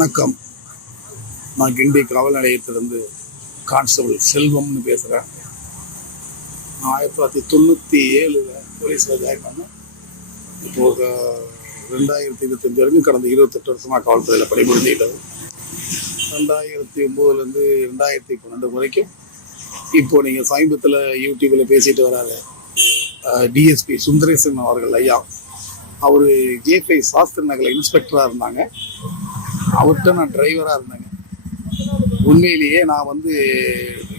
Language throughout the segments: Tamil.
வணக்கம். நான் கிண்டி காவல் நிலையத்திலிருந்து கான்ஸ்டபிள் செல்வம்னு பேசுகிறேன் நான் ஆயிரத்தி தொள்ளாயிரத்தி தொண்ணூற்றி ஏழில் போலீஸில் ஜாயின் பண்ணேன். இப்போ ரெண்டாயிரத்தி இருபத்தஞ்சு வரைக்கும் கடந்த இருபத்தெட்டு வருஷமாக காவல்துறையில் பணிபுரிஞ்சுக்கிட்டது. ரெண்டாயிரத்தி ஒம்போதுலேருந்து ரெண்டாயிரத்தி பன்னெண்டு வரைக்கும் இப்போ நீங்கள் சமீபத்தில் யூடியூப்பில் பேசிட்டு வராரு டிஎஸ்பி சுந்தரேசன் அவர்கள் ஐயா. அவர் ஜேபி சாஸ்திரி நகரில் இன்ஸ்பெக்டராக இருந்தாங்க. அவர்கிட்ட நான் டிரைவராக இருந்தேங்க. உண்மையிலேயே நான் வந்து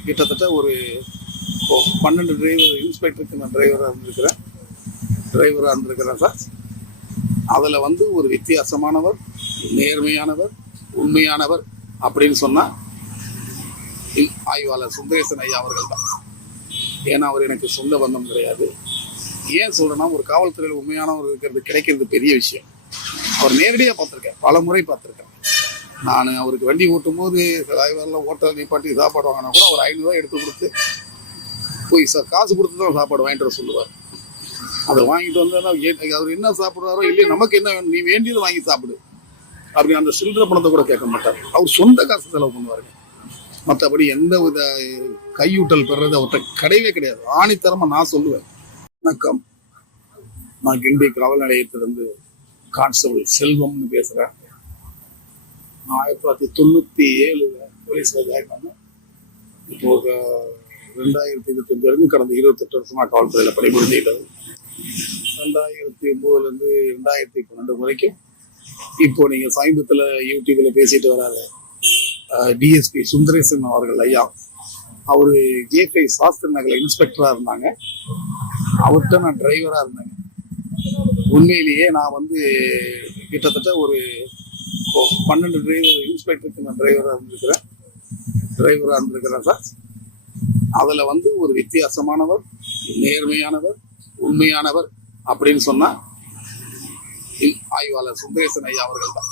கிட்டத்தட்ட ஒரு பன்னெண்டு டிரைவர் இன்ஸ்பெக்டருக்கு நான் டிரைவராக இருந்திருக்கிறேன். டிரைவராக இருந்திருக்கிறேன் சார். அதில் வந்து ஒரு வித்தியாசமானவர் நேர்மையானவர் உண்மையானவர் அப்படின்னு சொன்னால் ஆய்வாளர் சுந்தரேசன் ஐயா அவர்கள் தான் ஏன்னா அவர் எனக்கு சொந்த பந்தம் கிடையாது. ஏன் சொல்கிறேன்னா ஒரு காவல்துறையில் உண்மையானவர் இருக்கிறது கிடைக்கிறது பெரிய விஷயம். அவர் நேரடியாக பார்த்துருக்கேன் பல முறை பார்த்துருக்கேன் நான் அவருக்கு வண்டி ஓட்டும் போது டிரைவரில் ஓட்டல் நிப்பாட்டி சாப்பாடு வாங்கினா கூட ஒரு ஐநூறுரூவா எடுத்து கொடுத்து போய் சா காசு கொடுத்து தான் சாப்பாடு வாங்கிட்டு வர சொல்லுவார். அதை வாங்கிட்டு வந்தா அவர் என்ன சாப்பிட்றாரோ இல்லையோ நமக்கு என்ன வேணும்? நீ வேண்டியது வாங்கி சாப்பிடு. அப்படி அந்த சில்லறை பணத்தை கூட கேட்க மாட்டார். அவர் சொந்த காசு செலவு பண்ணுவாருங்க. மற்றபடி எந்த வித கையூட்டல் பெறது அவர்கிட்ட கிடையவே கிடையாது. ஆணித்தரமாக நான் சொல்லுவேன். வணக்கம். நான் கிண்டி காவல் நிலையத்திலிருந்து கான்ஸ்டபிள் செல்வம்னு பேசுகிறேன் ஆயிரத்தி தொள்ளாயிரத்தி தொண்ணூற்றி ஏழில் போலீஸில் ஜாயின் பண்ணேன் இப்போ ரெண்டாயிரத்தி இருபத்தஞ்சு வரைக்கும் கடந்த இருபத்தெட்டு வருஷமாக காவல்துறையில் பணிபுரிஞ்சுக்கிட்டது. ரெண்டாயிரத்தி ஒம்போதுலேருந்து ரெண்டாயிரத்தி பன்னெண்டு வரைக்கும் இப்போ நீங்கள் சமீபத்தில் யூடியூப்பில் பேசிட்டு வராரு டிஎஸ்பி சுந்தரேசன் அவர்கள் ஐயா. அவர் ஜேபை சாஸ்திரி நகரில் இன்ஸ்பெக்டராக இருந்தாங்க. அவர்கிட்ட நான் டிரைவராக இருந்தேங்க உண்மையிலேயே நான் வந்து கிட்டத்தட்ட ஒரு பன்னெண்டு டிரைவர் இன்ஸ்பெக்டருக்கு நான் டிரைவராக இருந்திருக்கிறேன். டிரைவராக இருந்திருக்கிறேன் சார் அதில் வந்து ஒரு வித்தியாசமானவர் நேர்மையானவர் உண்மையானவர் அப்படின்னு சொன்னால் ஆய்வாளர் சுந்தரேசன் ஐயா அவர்கள் தான்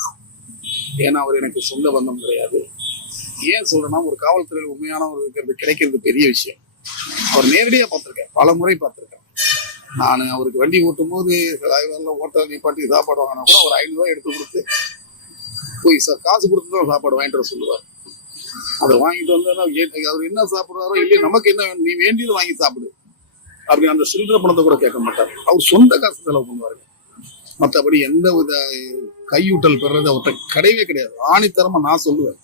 ஏன்னா அவர் எனக்கு சொந்த பந்தம் கிடையாது. ஏன் சொல்றேன்னா ஒரு காவல்துறையில் உண்மையானவர் இருக்கிறது கிடைக்கிறது பெரிய விஷயம். அவர் நேரடியாக பார்த்துருக்கேன். பல முறை பார்த்துருக்கேன். நான் அவருக்கு வண்டி ஓட்டும் போது டிரைவரில் ஓட்ட நிப்பாட்டி சாப்பாடு வாங்கினா கூட ஒரு ஐநூறுரூவா எடுத்து கொடுத்து போய் சார் காசு கொடுத்து தான் சாப்பாடு வாங்கிட்டு வர சொல்லுவார். அதை வாங்கிட்டு வந்தா அவர் என்ன சாப்பிடுறாரோ இல்லையே நமக்கு என்ன வேணும்? நீ வேண்டியது வாங்கி சாப்பிடு. அப்படி அந்த சில்லற பணத்தை கூட கேட்க மாட்டார். அவர் சொந்த காசு செலவு பண்ணுவாரு மற்றபடி எந்த வித கையூட்டல் பெறது அவர்கிட்ட கிடையவே கிடையாது. ஆணித்தரமா நான் சொல்லுவேன்.